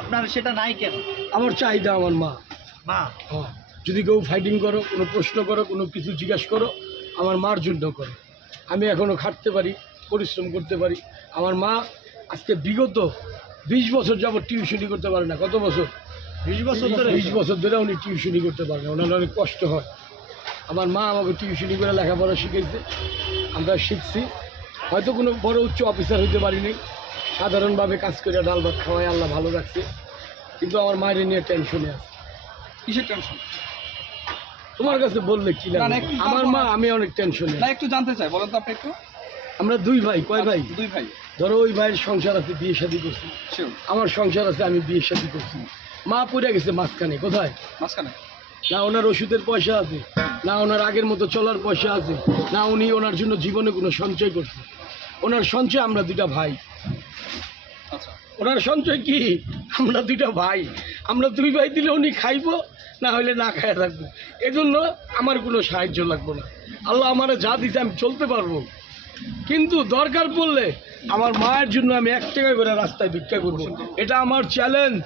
আপনার সেটা নাই কেন? আমার চাহিদা আমার মা। মা? হ্যাঁ, যদি কেউ ফাইটিং করো, কোনো প্রশ্ন করো, কোনো কিছু জিজ্ঞাসা করো, আমার মার জন্য করো। আমি এখনও খাটতে পারি, পরিশ্রম করতে পারি। আমার মা আজকে বিগত 20 বছর যাবত টিউশনি করতে পারে না। কত বছর? 20 বছর ধরে? 20 বছর ধরে উনি টিউশনি করতে পারে না, ওনার অনেক কষ্ট হয়। আমার মা আমাকে টিউশনি করে লেখাপড়া শিখেছে, আমরা শিখছি। হয়তো কোনো বড় উচ্চ অফিসার হইতে পারিনি, সাধারণভাবে কাজ করে ডাল ভাত খাওয়াই আল্লাহ ভালো রাখছে। কিন্তু আমার মায়ের নিয়ে টেনশনে আছে। কিসের টেনশন? তোমার কাছে বললে কি না, লাগে? একটু আমার মা, আমি অনেক টেনশনে। না, একটু জানতে চাই, বলেন তো আপনি একটু। আমরা দুই ভাই। কয় ভাই? দুই ভাই। ধরো ওই ভাইয়ের সংসার আছে, বিয়ে শাদী করছি। শিওর। আমার সংসার আছে, আমি বিয়ে শাদী করছি। মা পড়ে গেছে মাঝখানে। কোথায়? মাঝখানে। না ওনার ওষুধের পয়সা আছে, না ওনার আগের মতো চলার পয়সা আছে, না উনি ওনার জন্য জীবনে কোনো সঞ্চয় করছে। ওনার সঞ্চয় আমরা দুইটা ভাই। আচ্ছা। ওনার সঞ্চয় কি? আমরা দুইটা ভাই। আমরা দুই ভাই দিলে উনি খাইবো, না হলে না খায় থাকবো। এজন্য আমার কোনো সাহায্য লাগবে না। আল্লাহ আমারে যা দিছে আমি চলতে পারবো, কিন্তু দরকার পড়লে আমার মায়ের জন্য আমি 1 টাকা করে রাস্তায় ভিক্ষা করবো। এটা আমার চ্যালেঞ্জ।